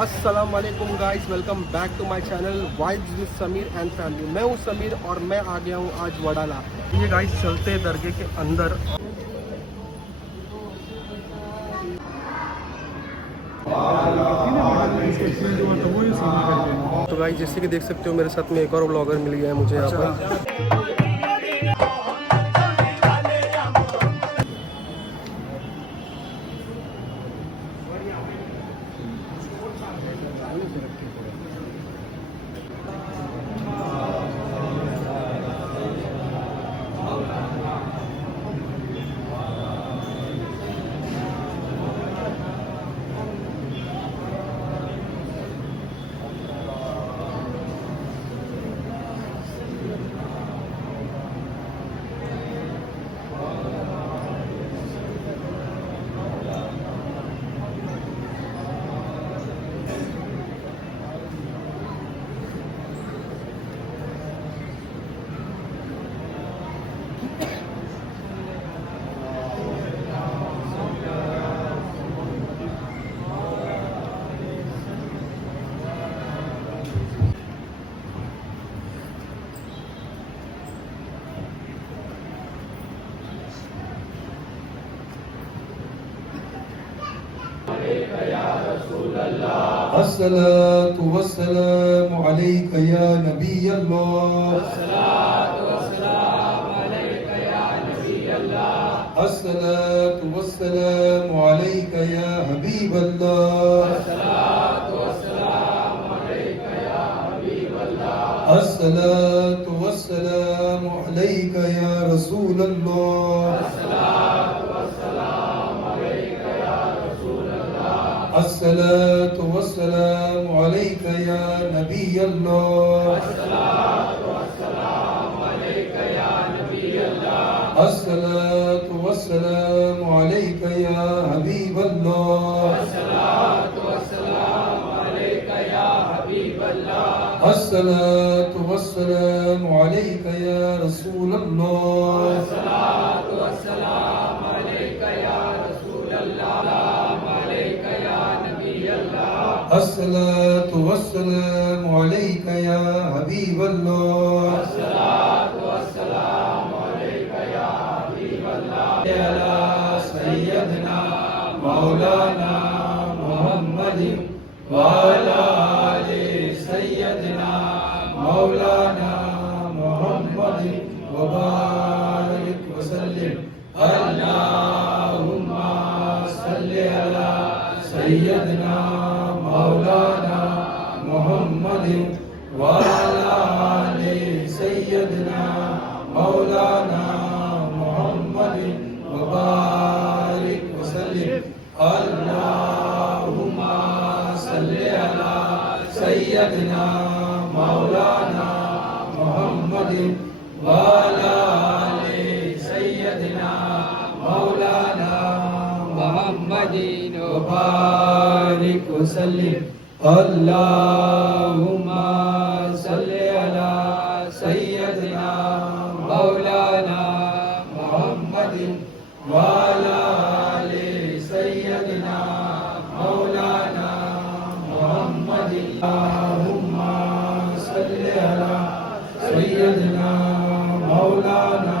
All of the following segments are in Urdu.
السلام علیکم guys, welcome back to my channel vibes with Sameer and family. میں ہوں سمیر اور میں آ گیا ہوں آج وڈالہ۔ یہ گائز چلتے درگاہ کے اندر۔ تو گائز جیسے کہ دیکھ سکتے ہو میرے ساتھ میں ایک اور بلاگر مل گیا ہے مجھے یہاں پر۔ الصلاة والسلام عليك يا نبي الله. الصلاة والسلام عليك يا نبي الله. الصلاة والسلام عليك يا حبيب الله. الصلاة والسلام عليك يا حبيب الله. الصلاة والسلام عليك يا رسول الله. الصلاة والسلام عليك يا رسول الله. الصلاة والسلام عليك يا نبي الله. الصلاة والسلام عليك يا نبي الله. الصلاة والسلام عليك يا حبيب الله. الصلاة والسلام عليك يا حبيب الله. الصلاة والسلام عليك يا رسول الله. الصلاة والسلام عليك يا رسول الله. عليك يا نبي الله. الصلاة والسلام عليك يا حبيب الله. الصلاة والسلام عليك يا حبيب الله. على سيدنا مولانا محمد وعلى آل سيدنا مولانا محمد وبارك وسلم. اللهم صل على سيدنا مولانا محمد وعلى آل سيدنا مولانا محمد وبارك وسلم. اللهم صل على سيدنا مولانا محمد وعلى آل سيدنا مولانا محمد وبارك وسلم. اللهم صل على سيدنا مولانا محمد وعلى آل سيدنا مولانا محمد. اللهم صل على سيدنا مولانا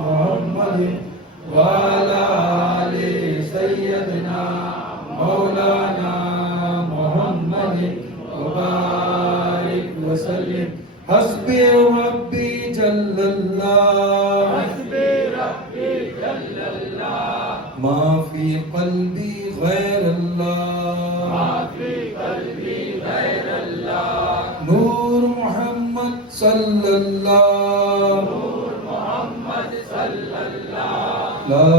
محمد وعلى آل سيدنا مولانا محمد وبارك وسلم. حسبي ربي جل الله. حسبي ربي جل الله. ما في قلبي غير الله. ما في قلبي غير الله. نور محمد صلى الله. نور محمد صلى الله. لا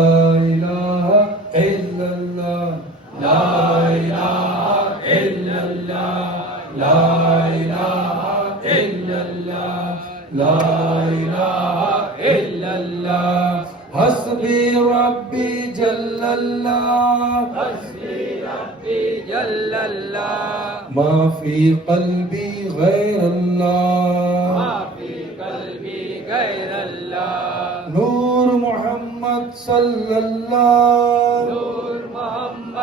إله إلا الله. لا إله إلا الله. لا إله إلا الله. لا إله إلا الله. حسبي ربي جل الله. حسبي ربي جل الله. ما في قلبي غير الله. ما في قلبي غير الله. نور محمد صلى الله. نور محمد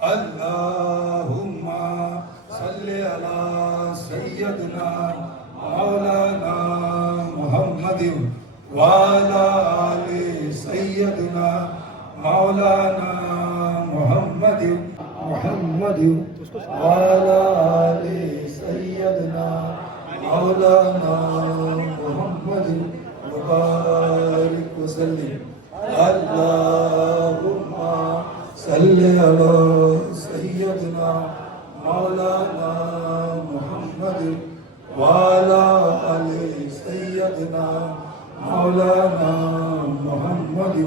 اللهم صل على سيدنا مولانا محمد وعلى آل سيدنا مولانا محمد وعلى آل سيدنا مولانا محمد وبارك وسلم اللهم صل على سيدنا مولانا محمد وعلى آل سيدنا مولانا محمد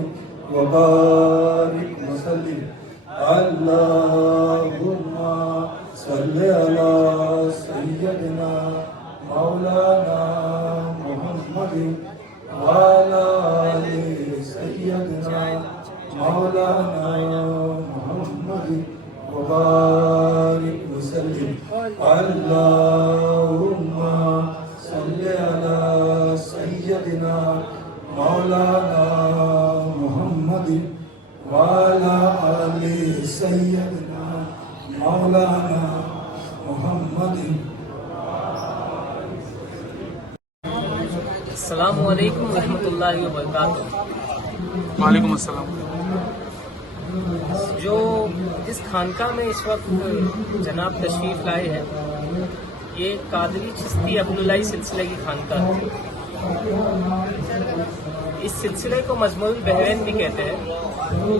وبارك وسلم اللهم صل على سيدنا مولانا محمد وعلى آل سيدنا مولانا محمد وبارك وسلم اللهم صل على سيدنا مولانا محمد وعلى آل سيدنا مولانا محمد. السلام علیکم ورحمۃ اللہ وبرکاتہ. وعلیکم السلام. جو جس خانقاہ میں اس وقت جناب تشریف لائے ہیں یہ قادری چشتی عبداللہی سلسلے کی خانقاہ ہے. اس سلسلے کو مجموع البحرین بھی کہتے ہیں.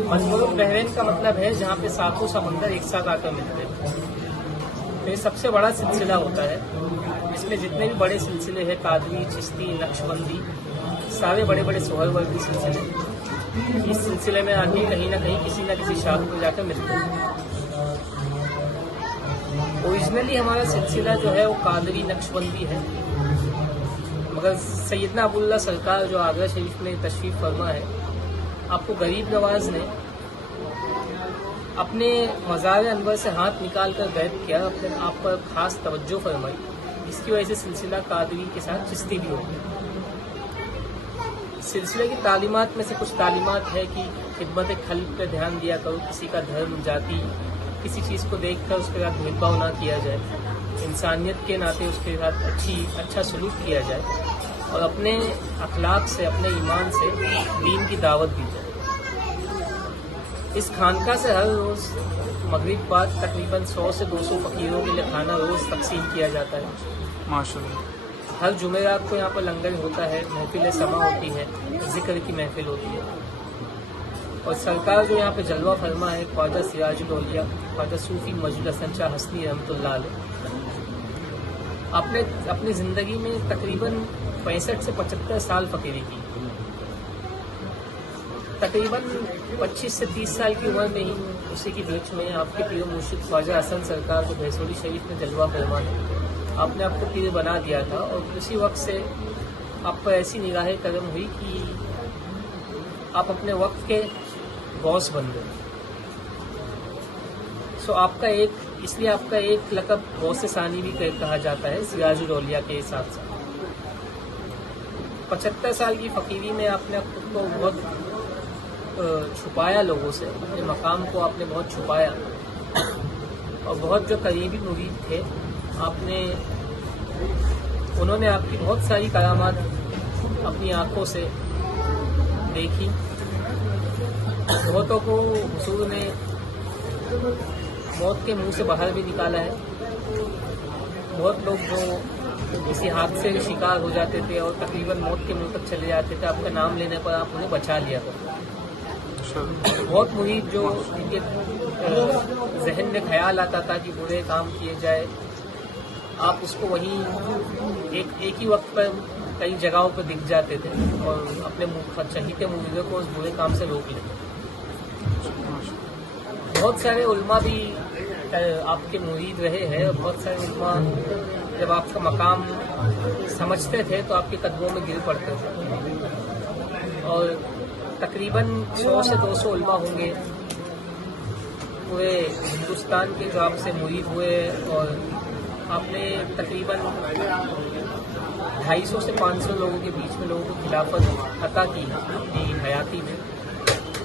مجموع البحرین کا مطلب ہے جہاں پہ ساتوں سمندر ایک ساتھ آ کر ملتے ہیں. تو یہ سب سے بڑا سلسلہ ہوتا ہے. اس میں جتنے بھی بڑے سلسلے ہیں قادری چشتی نقشبندی سارے بڑے بڑے سہر وردی سلسلے اس سلسلے میں آ کے کہیں نہ کہیں کسی نہ کسی شاخ کو جا کر ملتے ہیں. اوریجنلی ہمارا سلسلہ جو ہے وہ قادری نقشبندی ہے مگر سیدنا ابواللہ سرکار جو آگرہ شریف میں تشریف فرما ہے آپ کو غریب نواز نے اپنے مزار انور سے ہاتھ نکال کر بیعت کیا. اپنے آپ پر خاص توجہ فرمائی جس کی وجہ سے سلسلہ قادری کے ساتھ چشتی بھی ہو گیا. سلسلے کی تعلیمات میں سے کچھ تعلیمات ہے کہ خدمت خلق پہ دھیان دیا کرو. کسی کا دھرم جاتی کسی چیز کو دیکھ کر اس کے ساتھ بھید بھاؤ نہ کیا جائے. انسانیت کے ناطے اس کے ساتھ اچھا سلوک کیا جائے اور اپنے اخلاق سے اپنے ایمان سے دین کی دعوت دی جائے. اس خانقاہ سے ہر روز مغرب بعد تقریباً 100 سے 200 فقیروں کے لیے کھانا روز تقسیم کیا جاتا ہے. ماشاءاللہ. ہر جمعرات کو یہاں پر لنگر ہوتا ہے. محفل سما ہوتی ہے. ذکر کی محفل ہوتی ہے. اور سرکار جو یہاں پہ جلوہ فرما ہے خواجہ سراج الاولیاء خواجہ صوفی مجید حسن شاہ حسنی رحمۃ اللہ علیہ آپ نے اپنی زندگی میں تقریباً 65 سے 75 سال فقیری کی. تقریباً 25 سے 30 سال کی عمر میں ہی اسی کی بیچ میں آپ کے پیر مرشد خواجہ حسن سرکار کو بھیسوری شریف میں جلوہ فرما ہے. آپ نے آپ کو پیر بنا دیا تھا اور اسی وقت سے آپ پر ایسی نگاہ کرم ہوئی کہ آپ اپنے وقت کے غوث بن گئے. آپ کا اس لیے آپ کا ایک لقب غوث ثانی بھی کہا جاتا ہے سراج الاولیاء کے ساتھ ساتھ. 75 سال کی فقیری میں آپ نے خود کو بہت چھپایا لوگوں سے. اپنے مقام کو آپ نے بہت چھپایا اور بہت جو قریبی مرید تھے انہوں نے آپ کی بہت ساری کرامات اپنی آنکھوں سے دیکھی. بہتوں کو حضور نے موت کے منہ سے باہر بھی نکالا ہے. بہت لوگ جو کسی حادثے کے شکار ہو جاتے تھے اور تقریباً موت کے منہ تک چلے جاتے تھے آپ کا نام لینے پر آپ انہیں بچا لیا تھا. بہت مرید جو ان کے ذہن میں خیال آتا تھا کہ برے کام کیے جائے آپ اس کو وہیں ایک ہی وقت پر کئی جگہوں پہ دکھ جاتے تھے اور اپنے چہیتے مریدوں کو اس برے کام سے روک لیتے. بہت سارے علماء بھی آپ کے مرید رہے ہیں اور بہت سارے علماء جب آپ کا مقام سمجھتے تھے تو آپ کے قدموں میں گر پڑتے تھے. اور تقریباً 100 سے 200 علماء ہوں گے پورے ہندوستان کے جو آپ سے مرید ہوئے اور آپ نے تقریباً 250 سے 500 لوگوں کے بیچ میں لوگوں کو خلافت عطا کی اپنی حیاتی میں.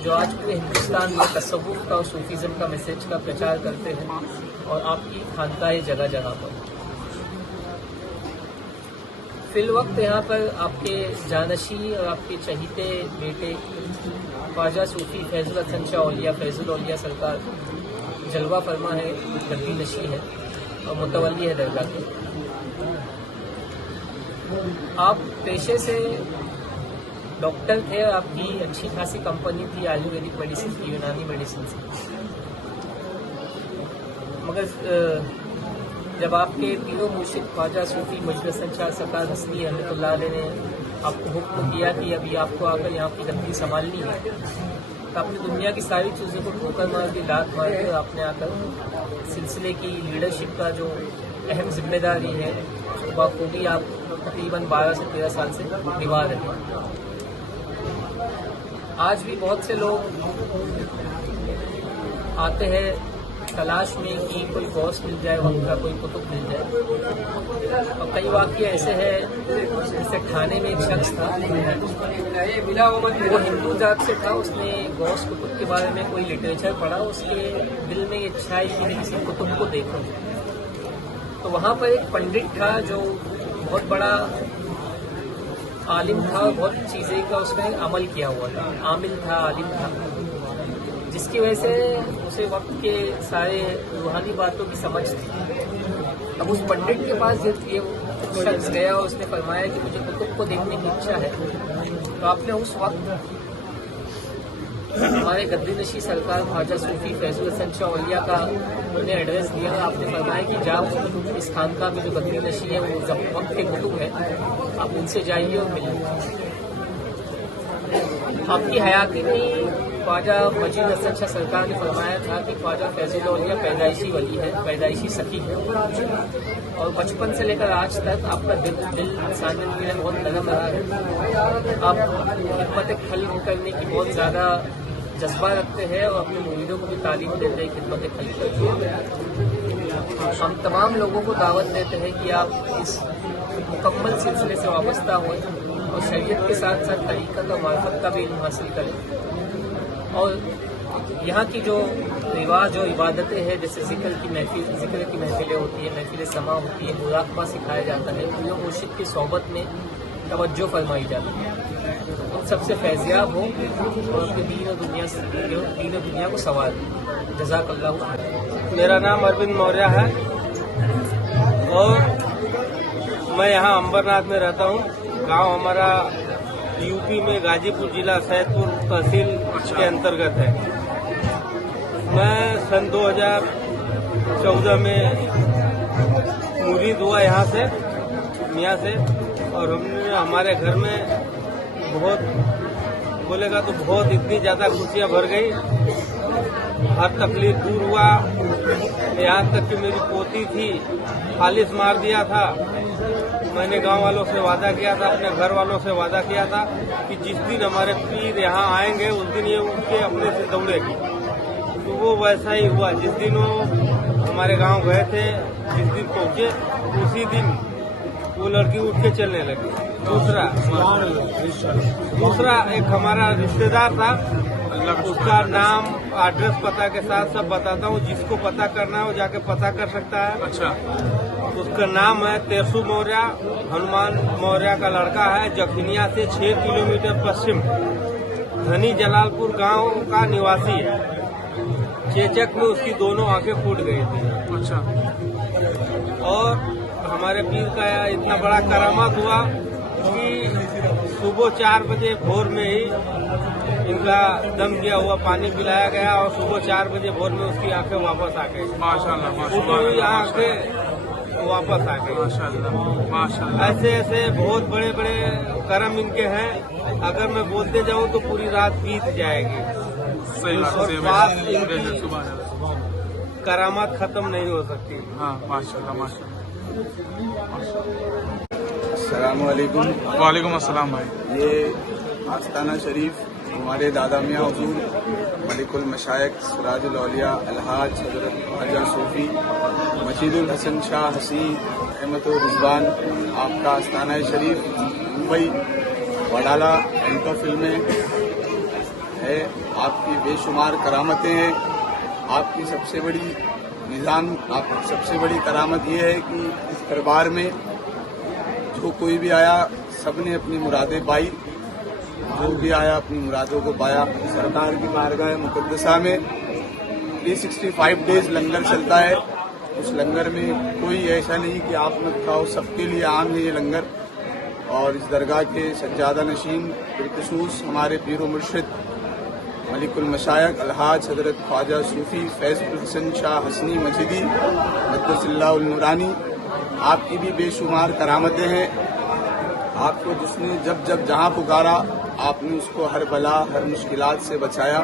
جو آج پورے ہندوستان میں تصوف کا اور صوفیزم کا میسج کا پرچار کرتے ہیں اور آپ کی خانقاہ جگہ جگہ پر. فی الوقت یہاں پر آپ کے جانشین اور آپ کے چہیتے بیٹے خواجہ صوفی فیض الحسن شاہ اولیاء فیض الاولیاء سرکار جلوہ فرما ہے, گدی نشی ہے اور متولی ہے درگاہ کے. آپ پیشے سے ڈاکٹر تھے, آپ کی اچھی خاصی کمپنی تھی آیورویدک میڈیسن کی, یونانی میڈیسن سے, مگر جب آپ کے پیر و مرشد خواجہ صوفی مجد حسن شاہ سرکار حسنی رحمۃ اللہ علیہ نے آپ کو حکم کیا کہ ابھی آپ کو آ کر یہاں کی گدی سنبھالنی ہے, تو آپ نے دنیا کی ساری چیزوں کو ٹھوکر مار دی, لات مار کر آپ نے آ کر سلسلے کی لیڈرشپ کا جو اہم ذمہ داری ہے بخوبی آپ تقریباً 12 سے 13 سال سے نبھا رہے ہیں. آج بھی بہت سے لوگ آتے ہیں تلاش میں کہ کوئی غوث مل جائے, وقت کا کوئی کتب مل جائے, اور کئی واقعے ایسے ہیں جیسے تھانے میں ایک شخص تھا, وہ ہندو ذات سے تھا, اس نے غوث کتب کے بارے میں کوئی لٹریچر پڑھا, اس کے دل میں یہ اچھا ہے کہ میں کسی کتب کو دیکھوں. تو وہاں پر ایک پنڈت تھا جو بہت بڑا عالم تھا, بہت چیزیں کا اس نے عمل کیا ہوا تھا, عامل تھا, عالم تھا, جس کی وجہ سے اسے وقت کے سارے روحانی باتوں کی سمجھ تھی. اب اس پنڈت کے پاس جب یہ شخص گیا اور اس نے فرمایا کہ مجھے کتب کو دیکھنے کی اچھا ہے, تو آپ نے اس وقت ہمارے گدی نشی سرکار خواجہ صوفی فیض الحسن شاہ اولیاء کا انہیں ایڈریس دیا. آپ نے فرمایا کہ جاؤ اس خانقاہ میں جو گدی نشی ہے وہ وقت کے کتب ہے, آپ ان سے جائیے اور ملیے. آپ کی حیاتی میں ہی خواجہ مجید حسن شاہ سرکار نے فرمایا تھا کہ خواجہ فیض الاولیاء پیدائشی ولی ہے, پیدائشی سخی ہے, اور بچپن سے لے کر آج تک آپ کا دل انسانیت کے لیے بہت نرم رہا ہے. آپ خدمت خلق کرنے کی بہت زیادہ جذبہ رکھتے ہیں اور اپنے مریدوں کو بھی تعلیم دیتے ہیں خدمت خلق کرتے ہیں. ہم تمام لوگوں کو دعوت دیتے ہیں کہ آپ اس مکمل سلسلے سے وابستہ ہوئیں اور شریعت کے ساتھ ساتھ طریقت اور معرفت کا بھی علم حاصل کریں. اور یہاں کی جو رواج اور عبادتیں ہیں جیسے ذکر کی محفلیں ہوتی ہیں, محفل سما ہوتی ہے, مراقبہ سکھایا جاتا ہے, پیر و مرشد کی صحبت میں توجہ فرمائی جاتی ہے, ان سب سے فیضیاب ہو اور اپنے دین و دنیا کو سنوار دیں. جزاک اللہ خیر. میرا نام اروند موریہ ہے اور میں یہاں امبرناتھ میں رہتا ہوں. گاؤں ہمارا یو پی میں غازی پور ضلع سید پور تحصیل کے انترگت ہے. میں سن 2014 میں مرید ہوا یہاں سے میاں سے, اور ہمارے گھر میں بہت بولے گا تو بہت اتنی زیادہ خوشیاں بھر گئی, ہر تکلیف دور ہوا. یہاں تک کہ میری پوتی تھی خالص مار دیا تھا. میں نے گاؤں والوں سے وعدہ کیا تھا, اپنے گھر والوں سے وعدہ کیا تھا کہ جس دن ہمارے پیر یہاں آئیں گے اس دن یہ ان کے اپنے سے دوڑے گی. تو وہ ویسا ہی ہوا. جس دن وہ ہمارے گاؤں گئے تھے, جس دن پہنچے اسی دن وہ لڑکی اٹھ کے چلنے لگی. دوسرا ایک ہمارا رشتے دار تھا, اس کا نام ایڈریس پتہ کے ساتھ سب بتاتا ہوں, جس کو پتہ کرنا ہے وہ جا کے پتہ کر سکتا ہے. اچھا. اس کا نام ہے تیسو موریہ, ہنومان موریہ کا لڑکا ہے. جکھنیا سے 6 کلومیٹر پشچم دھنی جلال پور گاؤں کا نواسی ہے. چیچک میں اس کی دونوں آنکھیں پھوٹ گئی تھی. اچھا. اور ہمارے پیر کا اتنا بڑا کرامات ہوا کہ صبح 4 بجے بھور میں ہی ان کا دم کیا ہوا پانی پلایا گیا, اور صبح 4 بجے بھور میں اس کی آنکھیں واپس آ گئی. ماشاء اللہ, آنکھیں واپس آ گئی. ماشاء اللہ. ایسے بہت بڑے بڑے کرم ان کے ہیں. اگر میں بولتے جاؤں تو پوری رات بیت جائے گی. صحیح اور بات ان کی کرامات ختم نہیں ہو سکتی. ہاں ماشاء اللہ, ماشاء اللہ. السلام علیکم. وعلیکم السلام بھائی. یہ آستانہ شریف ہمارے دادا میاں حضور ملک المشائق سراج الاولیاء الحاج حضرت خواجہ صوفی مجید الحسن شاہ حسین احمد رضوان آپ کا آستانہ شریف ممبئی وڈالہ اینکا فلم میں ہے. ہے، آپ کی بے شمار کرامتیں ہیں. آپ کی سب سے بڑی کرامت یہ ہے کہ اس دربار میں جو کوئی بھی آیا سب نے اپنی مرادیں پائی، جو بھی آیا اپنی مرادوں کو پایا. سرکار کی بارگاہ مقدسہ میں 365 ڈیز لنگر چلتا ہے. اس لنگر میں کوئی ایسا نہیں کہ آپ نہ کھاؤ، سب کے لیے عام ہے یہ لنگر. اور اس درگاہ کے سجادہ نشین بالخصوص ہمارے پیر و مرشد ملک المشائق الحاج حضرت خواجہ صوفی فیض الحسن شاہ حسنی مجدی مقدس اللہ النورانی، آپ کی بھی بے شمار کرامتیں ہیں. آپ کو جس نے جب جہاں پکارا آپ نے اس کو ہر بلا ہر مشکلات سے بچایا.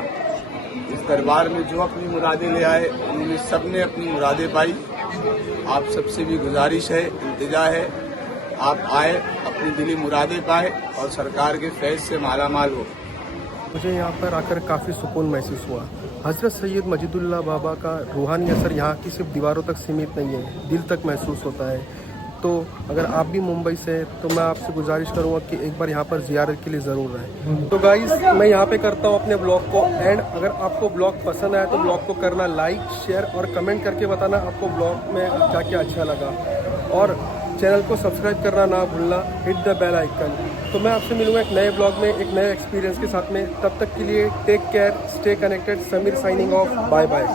اس دربار میں جو اپنی مرادیں لے آئے انہوں نے سب نے اپنی مرادیں پائی. آپ سب سے بھی گزارش ہے، التجا ہے، آپ آئے اپنی دلی مرادیں پائے اور سرکار کے فیض سے مالا مال ہو. مجھے یہاں پر آ کر کافی سکون محسوس ہوا. حضرت سید مجید اللہ بابا کا روحانی اثر یہاں کی صرف دیواروں تک سیمت نہیں ہے، دل تک محسوس ہوتا ہے. تو اگر آپ بھی ممبئی سے ہیں تو میں آپ سے گزارش کروں گا کہ ایک بار یہاں پر زیارت کے لیے ضرور رہیں. تو گائز میں یہاں پہ کرتا ہوں اپنے بلاگ کو اینڈ. اگر آپ کو بلاگ پسند آیا تو بلاگ کو کرنا لائک، شیئر اور کمنٹ کر کے بتانا آپ کو بلاگ میں کیا کیا اچھا لگا. اور چینل کو سبسکرائب کرنا نہ بھولنا، ہٹ دا بیل آئیکن. تو میں آپ سے ملوں گا ایک نئے بلاگ میں ایک نئے ایکسپیرینس کے ساتھ میں. تب تک کے لیے take care, stay connected. Sameer signing off, bye bye.